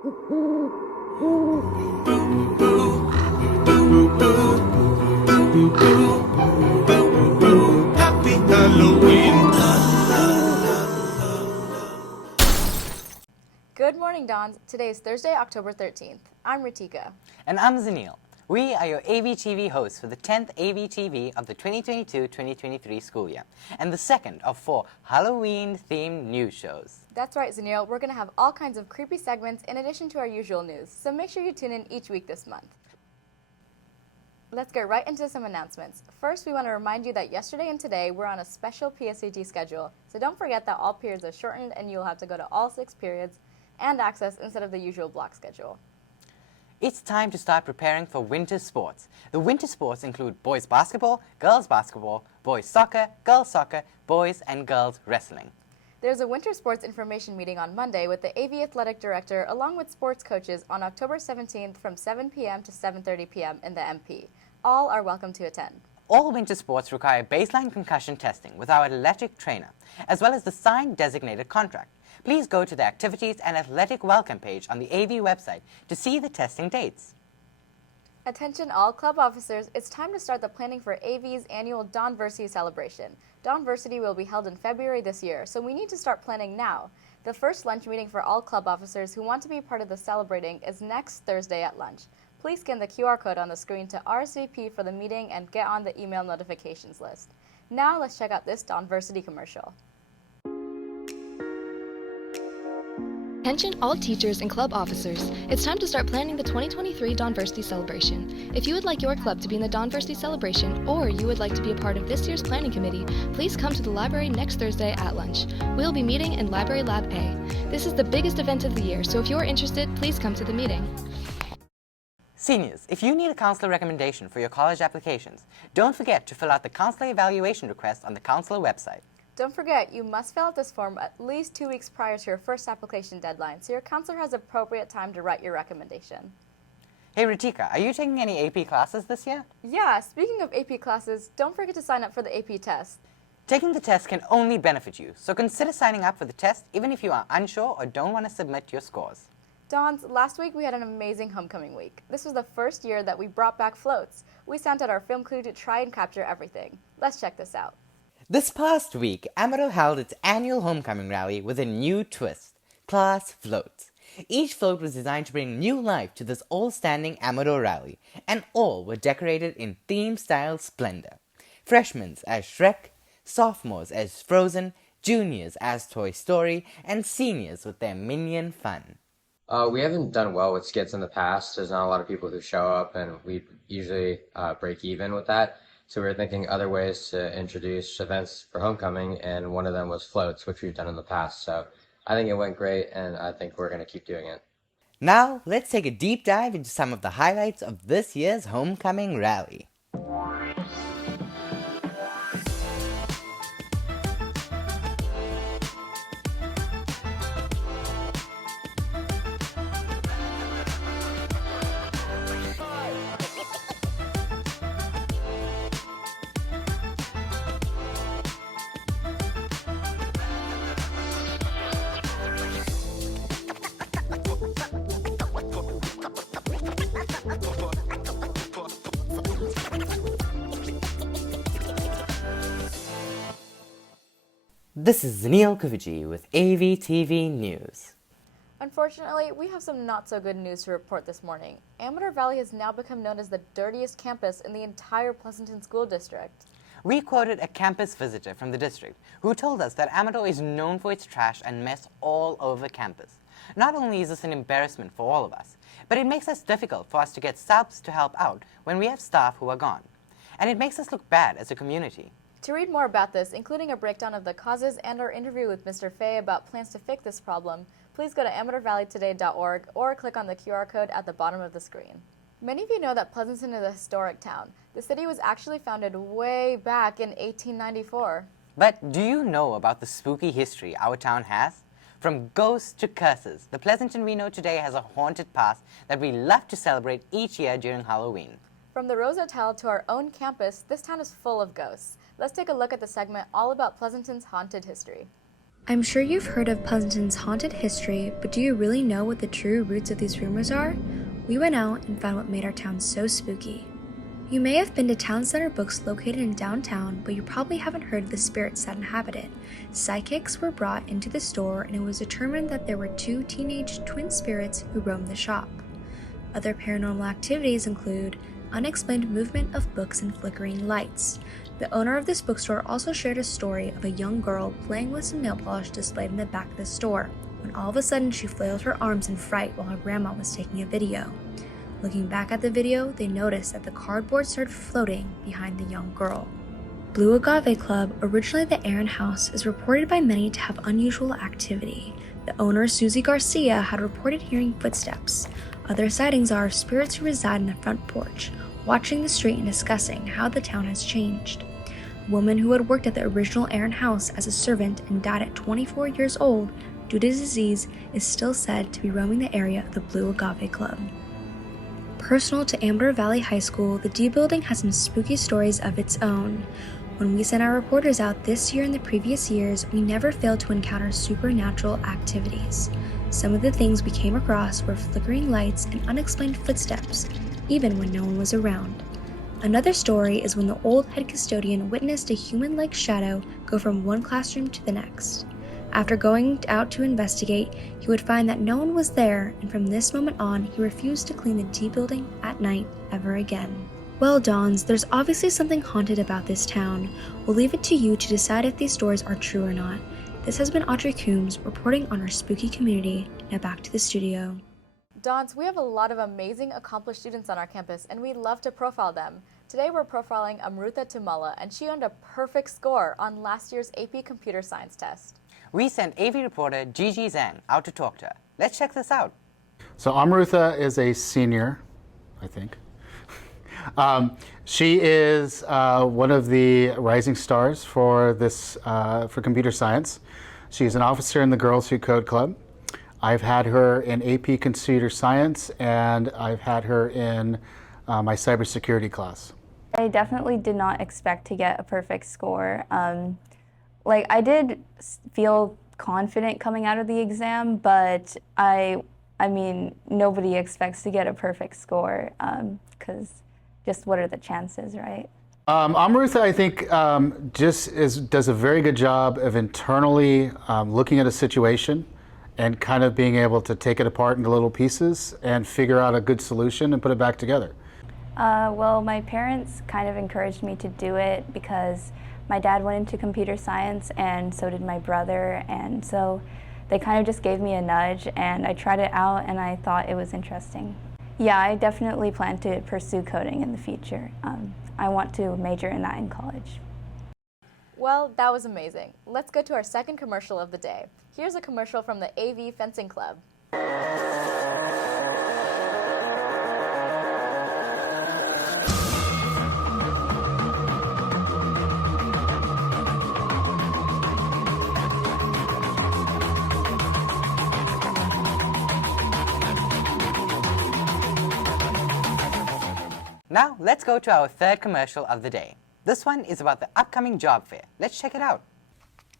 Happy Halloween. Good morning, Dons. Today is Thursday, October 13th. I'm Ritika. And I'm Zanil. We are your AVtv hosts for the 10th AVtv of the 2022-2023 school year, and the second of 4 Halloween-themed news shows. That's right, Zanil. We're going to have all kinds of creepy segments in addition to our usual news, so make sure you tune in each week this month. Let's get right into some announcements. First, we want to remind you that yesterday and today we're on a special PSAT schedule, so don't forget that all periods are shortened and you'll have to go to all 6 periods and access instead of the usual block schedule. It's time to start preparing for winter sports. The winter sports include boys basketball, girls boys soccer, boys and girls wrestling. There's a winter sports information meeting on Monday with the AV athletic director along with sports coaches on October 17th from 7 p.m. to 7:30 p.m. in the MP. All are welcome to attend. All winter sports require baseline concussion testing with our athletic trainer, as well as the signed designated contract. Please go to the Activities and Athletic Welcome page on the AV website to see the testing dates. Attention all club officers, it's time to start the planning for AV's annual Donversity celebration. Donversity will be held in February this year, so we need to start planning now. The first lunch meeting for all club officers who want to be part of the celebrating is next Thursday at lunch. Please scan the QR code on the screen to RSVP for the meeting and get on the email notifications list. Now let's check out this Donversity commercial. Attention all teachers and club officers, it's time to start planning the 2023 Donversity celebration. If you would like your club to be in the Donversity celebration, or you would like to be a part of this year's planning committee, please come to the library next Thursday at lunch. We'll be meeting in Library Lab A. This is the biggest event of the year, so if you're interested, please come to the meeting. Seniors, if you need a counselor recommendation for your college applications, don't forget to fill out the counselor evaluation request on the counselor website. Don't forget, you must fill out this form at least 2 weeks prior to your first application deadline, so your counselor has appropriate time to write your recommendation. Hey Ritika, are you taking any AP classes this year? Yeah, speaking of AP classes, don't forget to sign up for the AP test. Taking the test can only benefit you, so consider signing up for the test even if you are unsure or don't want to submit your scores. Dons, last week we had an amazing homecoming week. This was the first year that we brought back floats. We sent out our film crew to try and capture everything. Let's check this out. This past week, Amador held its annual homecoming rally with a new twist, class floats. Each float was designed to bring new life to this all-standing Amador rally, and all were decorated in theme-style splendor. Freshmen as Shrek, sophomores as Frozen, juniors as Toy Story, and seniors with their Minion fun. We haven't done well with skits in the past. There's not a lot of people who show up, and we usually break even with that. So we were thinking other ways to introduce events for homecoming, and one of them was floats, which we've done in the past. So I think it went great, and I think we're going to keep doing it. Now, let's take a deep dive into some of the highlights of this year's homecoming rally. This is Zanil Kuviji with AVtv News. Unfortunately, we have some not-so-good news to report this morning. Amador Valley has now become known as the dirtiest campus in the entire Pleasanton School District. We quoted a campus visitor from the district who told us that Amador is known for its trash and mess all over campus. Not only is this an embarrassment for all of us, but it makes it difficult for us to get subs to help out when we have staff who are gone. And it makes us look bad as a community. To read more about this, including a breakdown of the causes and our interview with Mr. Fay about plans to fix this problem, please go to amadorvalleytoday.org or click on the QR code at the bottom of the screen. Many of you know that Pleasanton is a historic town. The city was actually founded way back in 1894. But do you know about the spooky history our town has? From ghosts to curses, the Pleasanton we know today has a haunted past that we love to celebrate each year during Halloween. From the Rose Hotel to our own campus, this town is full of ghosts. Let's take a look at the segment all about Pleasanton's haunted history. I'm sure you've heard of Pleasanton's haunted history, but do you really know what the true roots of these rumors are? We went out and found what made our town so spooky. You may have been to Town Center Books located in downtown, but you probably haven't heard of the spirits that inhabit it. Psychics were brought into the store, and it was determined that there were 2 teenage twin spirits who roamed the shop. Other paranormal activities include unexplained movement of books and flickering lights. The owner of this bookstore also shared a story of a young girl playing with some nail polish displayed in the back of the store, when all of a sudden she flailed her arms in fright while her grandma was taking a video. Looking back at the video, they noticed that the cardboard started floating behind the young girl. Blue Agave Club, originally the Aaron House, is reported by many to have unusual activity. The owner, Susie Garcia, had reported hearing footsteps. Other sightings are of spirits who reside in the front porch, watching the street and discussing how the town has changed. A woman who had worked at the original Aaron House as a servant and died at 24 years old due to disease is still said to be roaming the area of the Blue Agave Club. Personal to Amador Valley High School, the D building has some spooky stories of its own. When we sent our reporters out this year and the previous years, we never failed to encounter supernatural activities. Some of the things we came across were flickering lights and unexplained footsteps, even when no one was around. Another story is when the old head custodian witnessed a human-like shadow go from one classroom to the next. After going out to investigate, he would find that no one was there, and from this moment on, he refused to clean the D building at night ever again. Well, Dons, there's obviously something haunted about this town. We'll leave it to you to decide if these stories are true or not. This has been Audrey Coombs reporting on our spooky community. Now back to the studio. Dons, we have a lot of amazing, accomplished students on our campus, and we love to profile them. Today we're profiling Amrutha Tummala, and she earned a perfect score on last year's AP Computer Science test. We sent AV reporter Gigi Zhang out to talk to her. Let's check this out. So Amrutha is a senior, I think. She is one of the rising stars for for computer science. She's an officer in the Girls Who Code Club. I've had her in AP Computer Science, and I've had her in my cybersecurity class. I definitely did not expect to get a perfect score. I did feel confident coming out of the exam, but I mean, nobody expects to get a perfect score, because just what are the chances, right? Amrutha, I think, does a very good job of internally looking at a situation and kind of being able to take it apart into little pieces and figure out a good solution and put it back together. Well, my parents kind of encouraged me to do it because my dad went into computer science and so did my brother, and so they kind of just gave me a nudge, and I tried it out and I thought it was interesting. Yeah, I definitely plan to pursue coding in the future. I want to major in that in college. Well, that was amazing. Let's go to our second commercial of the day. Here's a commercial from the AV Fencing Club. Now, let's go to our third commercial of the day. This one is about the upcoming job fair. Let's check it out.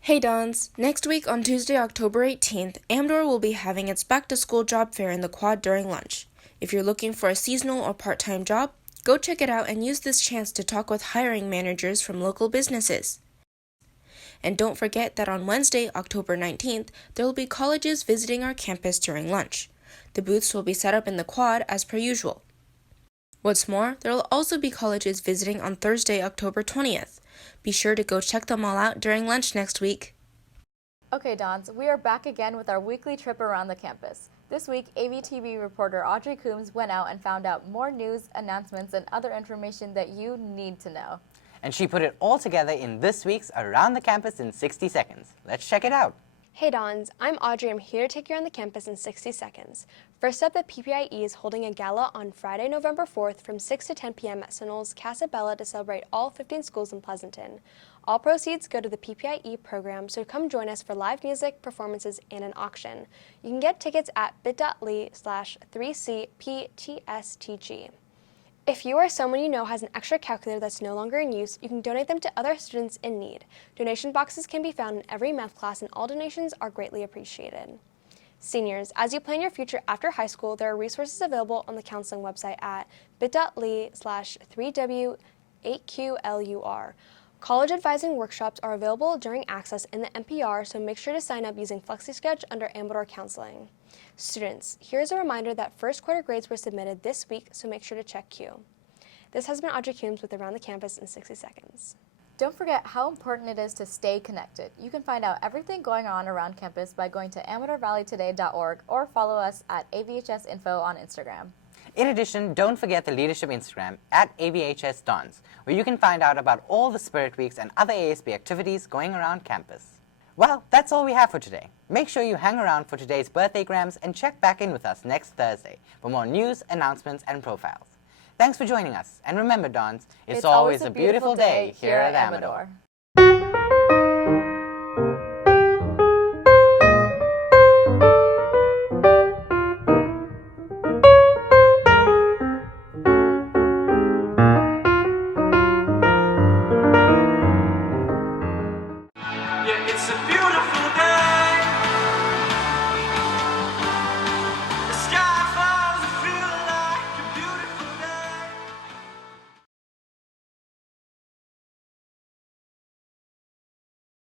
Hey Dons, next week on Tuesday, October 18th, Amador will be having its back-to-school job fair in the quad during lunch. If you're looking for a seasonal or part-time job, go check it out and use this chance to talk with hiring managers from local businesses. And don't forget that on Wednesday, October 19th, there will be colleges visiting our campus during lunch. The booths will be set up in the quad as per usual. What's more, there will also be colleges visiting on Thursday, October 20th. Be sure to go check them all out during lunch next week. Okay, Dons, we are back again with our weekly trip around the campus. This week, AVtv reporter Audrey Coombs went out and found out more news, announcements, and other information that you need to know. And she put it all together in this week's Around the Campus in 60 Seconds. Let's check it out. Hey Dons, I'm Audrey. I'm here to take you around the campus in 60 seconds. First up, the PPIE is holding a gala on Friday, November 4th from 6 to 10 p.m. at Sunol's Casa Bella to celebrate all 15 schools in Pleasanton. All proceeds go to the PPIE program, so come join us for live music, performances, and an auction. You can get tickets at bit.ly/3cptstg. If you or someone you know has an extra calculator that's no longer in use, you can donate them to other students in need. Donation boxes can be found in every math class, and all donations are greatly appreciated. Seniors, as you plan your future after high school, there are resources available on the counseling website at bit.ly/3w8qlur. College advising workshops are available during access in the NPR, so make sure to sign up using FlexiSketch under Amador Counseling. Students, here's a reminder that first quarter grades were submitted this week, so make sure to check Q. This has been Audrey Coombs with Around the Campus in 60 Seconds. Don't forget how important it is to stay connected. You can find out everything going on around campus by going to amadorvalleytoday.org or follow us at AVHS Info on Instagram. In addition, don't forget the leadership Instagram at AVHS Dons, where you can find out about all the Spirit Weeks and other ASB activities going around campus. Well, that's all we have for today. Make sure you hang around for today's birthday grams and check back in with us next Thursday for more news, announcements, and profiles. Thanks for joining us, and remember, Dons, it's always a beautiful day here at Amador.